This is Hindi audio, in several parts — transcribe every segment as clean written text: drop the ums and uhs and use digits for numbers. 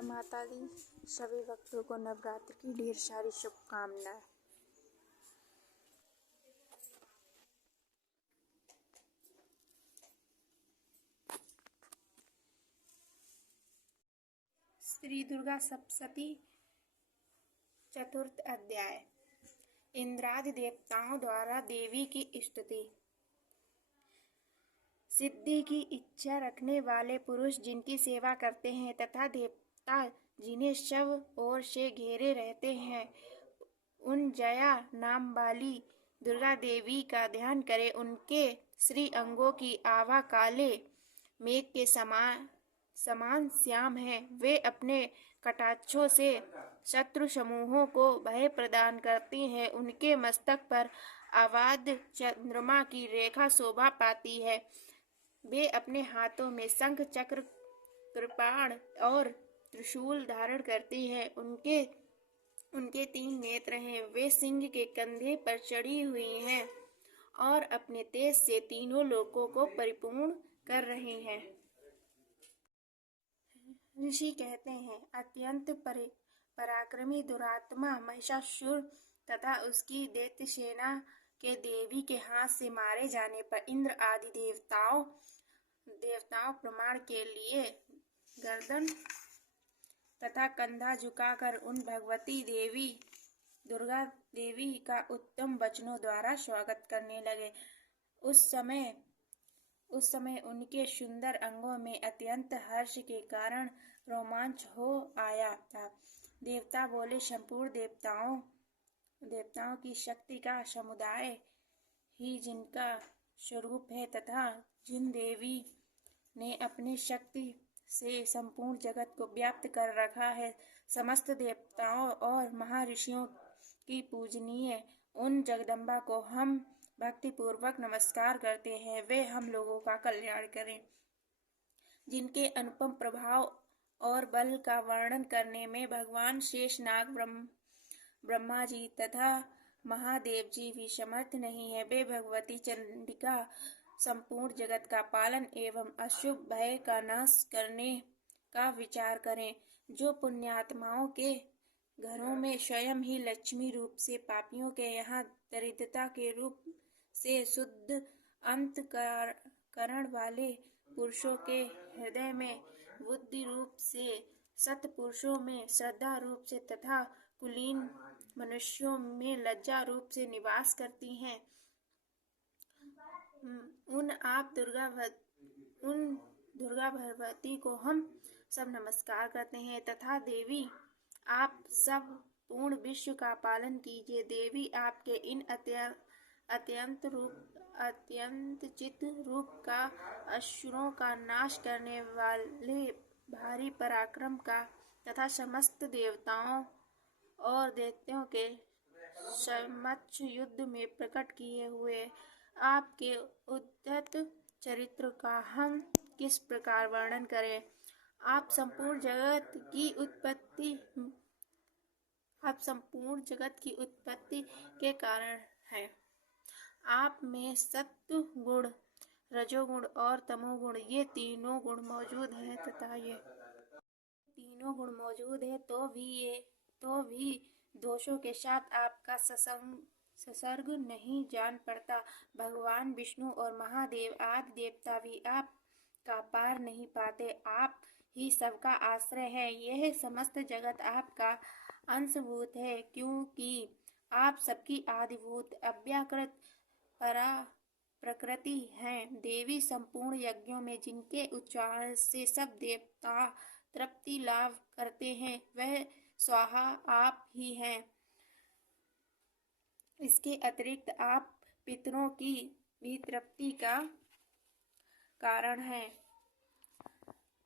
जय माता दी। सभी भक्तों को नवरात्र की ढेर सारी शुभकामनाएं। श्री दुर्गा सप्तशती चतुर्थ अध्याय। इंद्रादि देवताओं द्वारा देवी की स्तुति। सिद्धि की इच्छा रखने वाले पुरुष जिनकी सेवा करते हैं तथा देवता जिन्हें सब ओर से घेरे रहते हैं, उन जया नाम वाली दुर्गा देवी का ध्यान करें। उनके श्री अंगों की आभा काले मेघ के समान श्याम है। वे अपने कटाक्षों से शत्रु समूहों को भय प्रदान करती हैं। उनके मस्तक पर आबाद चंद्रमा की रेखा शोभा पाती है। वे अपने हाथों में शंख चक्र कृपाण और त्रिशूल धारण करती है। उनके 3 नेत्र हैं। वे सिंह के कंधे पर चढ़ी हुई हैं और अपने तेज से तीनों लोकों को परिपूर्ण कर रही हैं। ऋषि कहते हैं, अत्यंत पराक्रमी दुरात्मा महिषासुर तथा उसकी दैत्य सेना के देवी के हाथ से मारे जाने पर इंद्र आदि देवताओं प्रमाण के लिए गर्दन तथा कंधा झुकाकर उन भगवती देवी दुर्गा देवी का उत्तम वचनों द्वारा स्वागत करने लगे। उस समय उनके सुंदर अंगों में अत्यंत हर्ष के कारण रोमांच हो आया था। देवता बोले, संपूर्ण देवताओं की शक्ति का समुदाय ही जिनका स्वरूप है तथा जिन देवी ने अपनी शक्ति से संपूर्ण जगत को व्याप्त कर रखा है, समस्त देवताओं और महर्षियों की पूजनीय उन जगदम्बा को हम भक्ति पूर्वक नमस्कार करते हैं। वे हम लोगों का कल्याण करें। जिनके अनुपम प्रभाव और बल का वर्णन करने में भगवान शेषनाग ब्रह्मा जी तथा महादेव जी भी समर्थ नहीं है, वे भगवती चंडिका संपूर्ण जगत का पालन एवं अशुभ भय का नाश करने का विचार करें। जो पुण्यात्माओं के घरों में स्वयं ही लक्ष्मी रूप से, पापियों के यहाँ दरिद्रता के रूप से, शुद्ध अंतःकरण वाले पुरुषों के हृदय में बुद्धि रूप से, सत्पुरुषों में श्रद्धा रूप से तथा कुलीन मनुष्यों में लज्जा रूप से निवास करती हैं, उन दुर्गा भगवती को हम सब नमस्कार करते हैं। तथा देवी, आप सब पूर्ण विश्व का पालन कीजिए। देवी, आपके इन अत्यंत चित्त रूप का, असुरों का नाश करने वाले भारी पराक्रम का तथा समस्त देवताओं और दैत्यों के समक्ष युद्ध में प्रकट किए हुए आपके उद्धत चरित्र का हम किस प्रकार वर्णन करें। आप संपूर्ण जगत की उत्पत्ति के कारण हैं। आप में सत्व गुण, रजोगुण और तमोगुण ये तीनों गुण मौजूद हैं तथा ये तीनों गुण मौजूद है तो भी दोषों के साथ आपका संसर्ग नहीं जान पड़ता। भगवान विष्णु और महादेव आदि देवता भी आपका पार नहीं पाते। आप ही सबका आश्रय है। यह समस्त जगत आपका अंशभूत है, क्योंकि आप सबकी आदिभूत अव्याकृत परा प्रकृति हैं। देवी, संपूर्ण यज्ञों में जिनके उच्चारण से सब देवता तृप्ति लाभ करते हैं, वह स्वाहा आप ही हैं। इसके अतिरिक्त आप पितरों की भी तृप्ति का कारण हैं।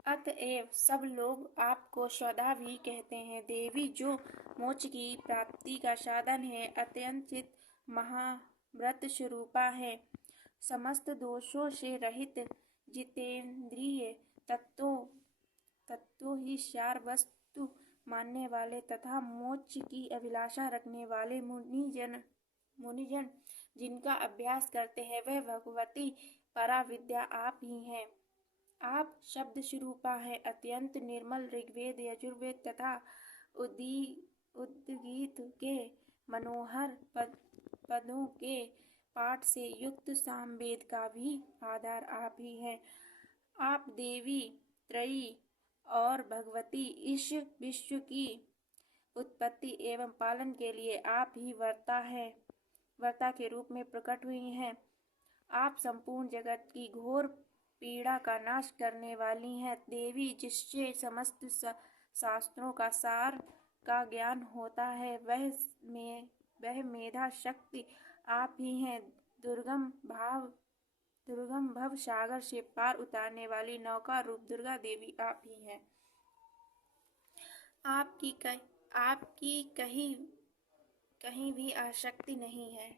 अतएव सब लोग आपको स्वधा भी कहते हैं। देवी, जो मोक्ष की प्राप्ति का साधन है, अत्यंत महाव्रत स्वरूपा है, समस्त दोषों से रहित, जितेंद्रिय, तत्वों ही सार वस्तु मानने वाले तथा मोक्ष की अभिलाषा रखने वाले मुनिजन जिनका अभ्यास करते हैं, वह भगवती परा विद्या आप ही हैं। आप शब्द स्वरूपा है। अत्यंत निर्मल ऋग्वेद, यजुर्वेद तथा उद्गीत के मनोहर पदों के पाठ से युक्त सामवेद का भी आधार आप ही हैं। आप देवी त्रयी और भगवती इस विश्व की उत्पत्ति एवं पालन के लिए आप ही वर्ता के रूप में प्रकट हुई हैं। आप संपूर्ण जगत की घोर पीड़ा का नाश करने वाली हैं देवी, जिससे समस्त शास्त्रों का सार का ज्ञान होता है। वह मेधा शक्ति आप ही हैं। दुर्गम भव सागर से पार उतारने वाली नौका रूप दुर्गा देवी आप ही हैं। आपकी कहीं भी आसक्ति नहीं है।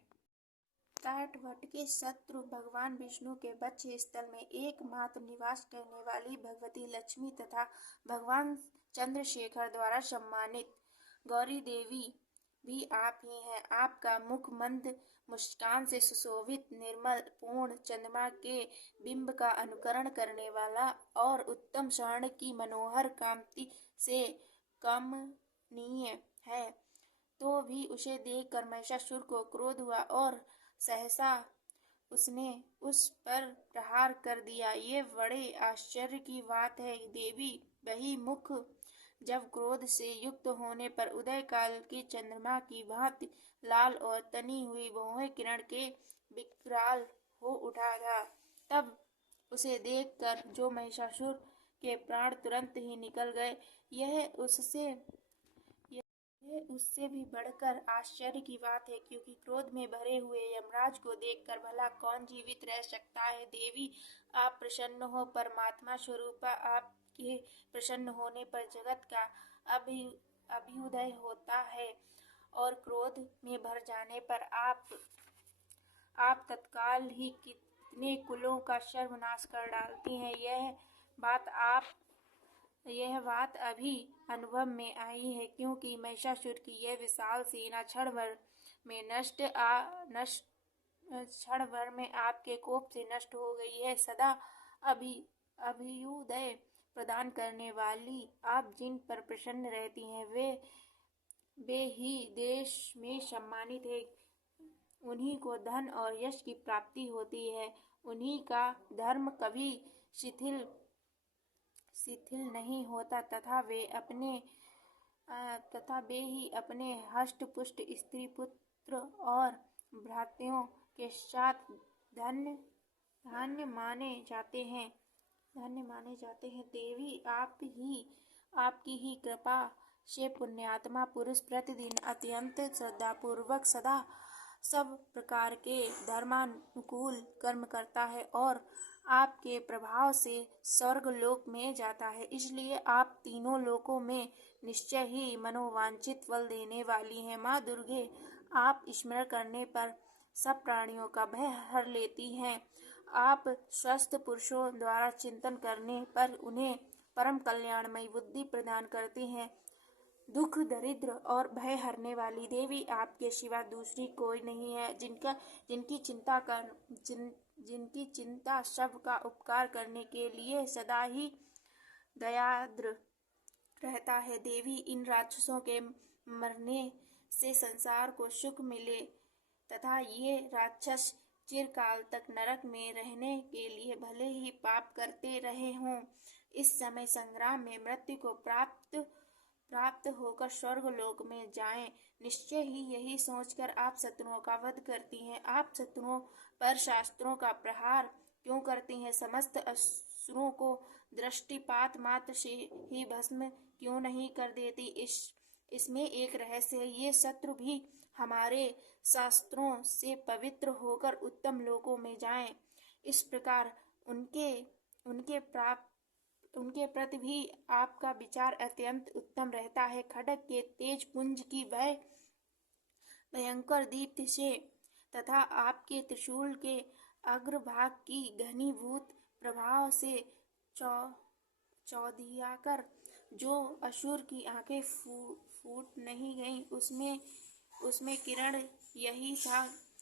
काटवट के शत्रु भगवान विष्णु के वक्ष स्थल में एकमात्र निवास करने वाली भगवती लक्ष्मी तथा भगवान चंद्रशेखर द्वारा सम्मानित गौरी देवी भी आप ही हैं। आपका मुख मंद मुस्कान से सुशोभित, निर्मल, पूर्ण चंद्रमा के बिंब का अनुकरण करने वाला और उत्तम स्वर्ण की मनोहर कांति से कमनीय है। तो भी उसे देखकर महिषासुर को क्रोध हुआ और सहसा उसने उस पर प्रहार कर दिया। ये बड़े आश्चर्य की बात है देवी। वही मुख जब क्रोध से युक्त होने पर उदय काल के चंद्रमा की भांति लाल और तनी हुई भौहें किरण के विकराल हो उठा था, तब उसे देखकर जो महिषासुर के प्राण तुरंत ही निकल गए। यह उससे भी बढ़कर आश्चर्य की बात है, क्योंकि क्रोध में भरे हुए यमराज को देखकर भला कौन जीवित रह सकता है। देवी, आप प्रसन्न हो। परमात्मा स्वरूपा आपके प्रसन्न होने पर जगत का अभ्युदय होता है और क्रोध में भर जाने पर आप तत्काल ही कितने कुलों का सर्वनाश कर डालती हैं। यह बात अभी अनुभव में आई है, क्योंकि महिषासुर की यह विशाल सेना क्षण भर में आपके कोप से नष्ट हो गई है। सदा अभ्युदय प्रदान करने वाली आप जिन पर प्रसन्न रहती हैं वे ही देश में सम्मानित है। उन्हीं को धन और यश की प्राप्ति होती है। उन्हीं का धर्म कभी शिथिल नहीं होता तथा वे ही अपने हष्ट पुष्ट स्त्री पुत्र और भ्रातृओं के साथ धन्य माने जाते हैं। देवी, आपकी ही कृपा से पुण्यात्मा पुरुष प्रतिदिन अत्यंत श्रद्धापूर्वक सदा सब प्रकार के धर्मानुकूल कर्म करता है और आपके प्रभाव से स्वर्ग लोक में जाता है। इसलिए आप तीनों लोकों में निश्चय ही मनोवांछित फल देने वाली हैं। माँ दुर्गे, आप स्मरण करने पर सब प्राणियों का भय हर लेती हैं। आप स्वस्थ पुरुषों द्वारा चिंतन करने पर उन्हें परम कल्याणमयी बुद्धि प्रदान करती हैं। दुख, दरिद्र और भय हरने वाली देवी, आपके सिवा दूसरी कोई नहीं है। जिनकी चिंता सबका उपकार करने के लिए सदा ही दयाद्र रहता है। देवी, इन राक्षसों के मरने से संसार को सुख मिले तथा ये राक्षस चिरकाल तक नरक में रहने के लिए भले ही पाप करते रहे हों, इस समय संग्राम में मृत्यु को प्राप्त होकर स्वर्ग लोक में जाएं। निश्चय ही यही सोचकर आप शत्रुओं का वध करती हैं। आप शत्रुओं पर शास्त्रों का प्रहार क्यों करती हैं? समस्त असुरों को दृष्टिपात मात्र से ही भस्म क्यों नहीं कर देती? इसमें एक रहस्य है। ये शत्रु भी हमारे शास्त्रों से पवित्र होकर उत्तम लोकों में जाएं। इस प्रकार उनके प्रति भी आपका विचार अत्यंत उत्तम रहता है। खड्ग के तेज पुंज की भयंकर दीप्ति से तथा आपके त्रिशूल के अग्रभाग की घनीभूत प्रभाव से चौधियाकर जो असुर की आंखें फूट नहीं गईं,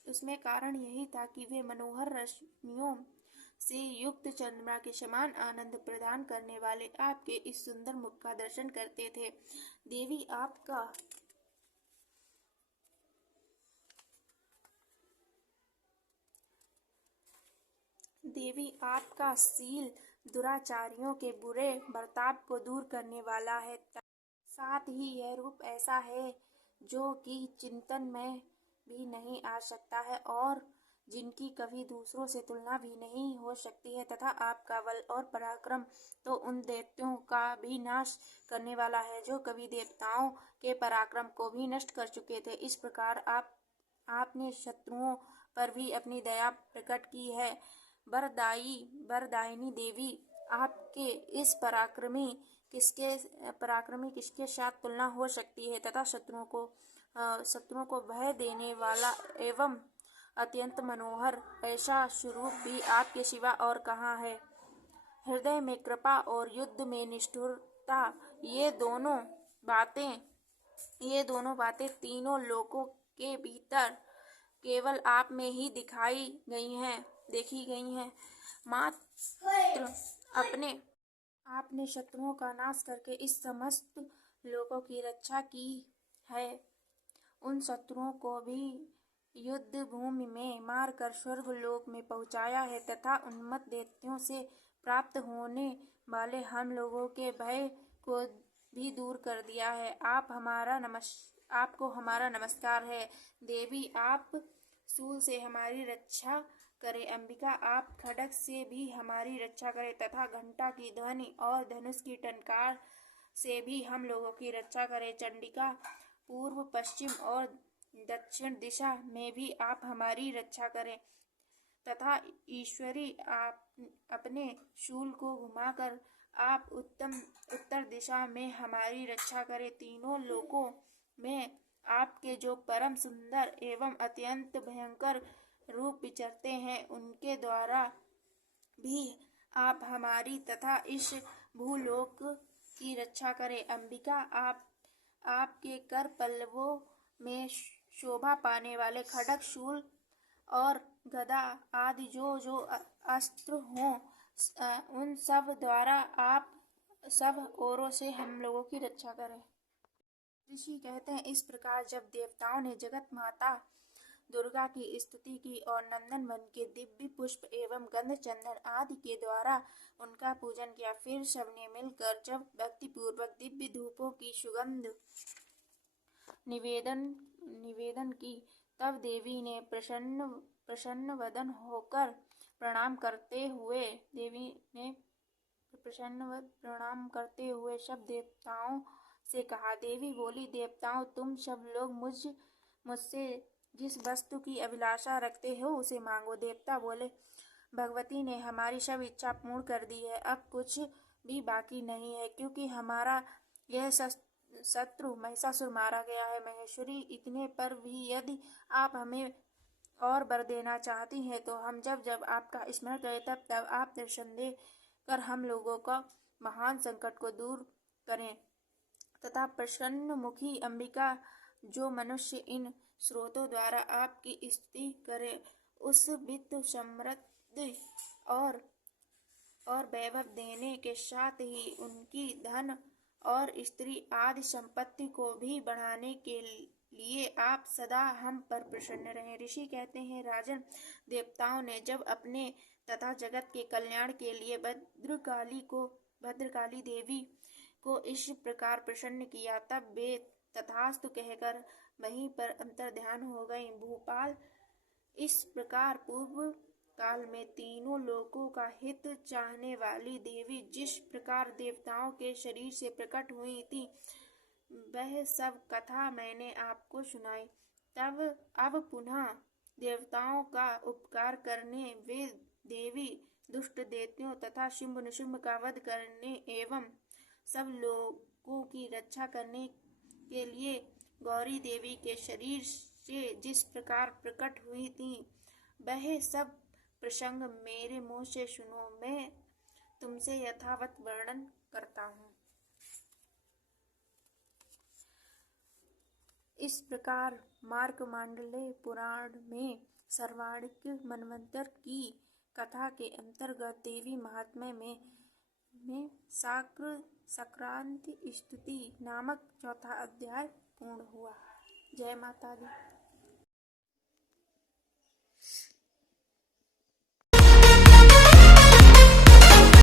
उसमें कारण यही था कि वे मनोहर रश्मियों से युक्त चंद्रमा के समान आनंद प्रदान करने वाले आपके इस सुंदर मुख का दर्शन करते थे। देवी आपका शील दुराचारियों के बुरे बर्ताव को दूर करने वाला है। साथ ही यह रूप ऐसा है जो कि चिंतन में भी नहीं आ सकता है और जिनकी कभी दूसरों से तुलना भी नहीं हो सकती है, तथा आपका बल और पराक्रम तो उन दैत्यों का भी नाश करने वाला है जो कभी देवताओं के पराक्रम को भी नष्ट कर चुके थे। इस प्रकार आपने शत्रुओं पर भी अपनी दया प्रकट की है। वरदायिनी देवी, आपके इस पराक्रमी किसके साथ तुलना हो सकती है, तथा शत्रुओं को भय देने वाला एवं अत्यंत मनोहर ऐसा स्वरूप भी आपके सिवा और कहाँ है। हृदय में कृपा और युद्ध में निष्ठुरता, ये दोनों बातें तीनों लोकों के भीतर केवल आप में ही देखी गई हैं। मात्र आपने शत्रुओं का नाश करके इस समस्त लोकों की रक्षा की है। उन शत्रुओं को भी युद्ध भूमि में मारकर स्वर्ग लोक में पहुंचाया है तथा उन्मत्त दैत्यों से प्राप्त होने वाले हम लोगों के भय को भी दूर कर दिया है। आपको हमारा नमस्कार है। देवी, आप शूल से हमारी रक्षा करे। अंबिका, आप खड्ग से भी हमारी रक्षा करे तथा घंटा की ध्वनि और धनुष की टंकार से भी हम लोगों की रक्षा करे। चंडिका, पूर्व, पश्चिम और दक्षिण दिशा में भी आप हमारी रक्षा करें तथा ईश्वरी, आप अपने शूल को घुमाकर आप उत्तर दिशा में हमारी रक्षा करें। तीनों लोकों में आपके जो परम सुंदर एवं अत्यंत भयंकर रूप विचरते हैं, उनके द्वारा भी आप हमारी तथा इस भूलोक की रक्षा करें। अंबिका, आपके कर पल्लवों में शोभा पाने वाले खड्ग, शूल और गदा आदि जो अस्त्र हों, उन सब द्वारा आप सब ओरों से हम लोगों की रक्षा करें। ऋषि कहते हैं, इस प्रकार जब देवताओं ने जगत माता दुर्गा की स्तुति की और नंदन वन के दिव्य पुष्प एवं गंध चंदन आदि के द्वारा उनका पूजन किया, फिर सबने मिलकर जब भक्ति पूर्वक दिव्य धूपों की सुगंध निवेदन की, तब देवी ने प्रसन्न वदन होकर प्रणाम करते हुए सब देवताओं से कहा। देवी बोली, देवताओं, तुम सब लोग मुझसे जिस वस्तु की अभिलाषा रखते हो उसे मांगो। देवता बोले, भगवती ने हमारी सब इच्छा पूर्ण कर दी है, अब कुछ भी बाकी नहीं है, क्योंकि हमारा यह शत्रु महिषासुर मारा गया है। महेश्वरी, इतने पर भी यदि आप हमें और वर देना चाहती हैं तो हम जब जब आपका स्मरण करें तब तब आप दर्शन दे कर हम लोगों का महान संकट को दूर करें तथा प्रसन्न मुखी अंबिका, जो मनुष्य इन स्रोतों द्वारा आपकी स्तुति करे, उस वित्त समृद्धि और वैभव देने के साथ ही उनकी धन और स्त्री आदि संपत्ति को भी बढ़ाने के लिए आप सदा हम पर प्रसन्न रहें। ऋषि कहते हैं, राजन, देवताओं ने जब अपने तथा जगत के कल्याण के लिए भद्रकाली देवी को इस प्रकार प्रसन्न किया, तब वे तथास्तु कहकर वहीं पर अंतर्ध्यान हो गई। भूपाल, इस प्रकार पूर्व काल में तीनों लोकों का हित चाहने वाली देवी जिस प्रकार देवताओं के शरीर से प्रकट हुई थी, वह सब कथा मैंने आपको सुनाई। अब पुनः देवताओं का उपकार करने वे देवी दुष्ट दैत्यों तथा शुंभ निशुंभ का वध करने एवं सब लोगों की रक्षा करने के लिए गौरी देवी के शरीर से जिस प्रकार प्रकट हुई थी, वह सब प्रसंग मेरे मुंह से सुनो। मैं तुमसे यथावत वर्णन करता हूँ। इस प्रकार मार्कंडेय पुराण में सर्वाणिक मनवंतर की कथा के अंतर्गत देवी महात्म्य में शाक्र संक्रांति स्तुति नामक चौथा अध्याय पूर्ण हुआ। जय माता दी।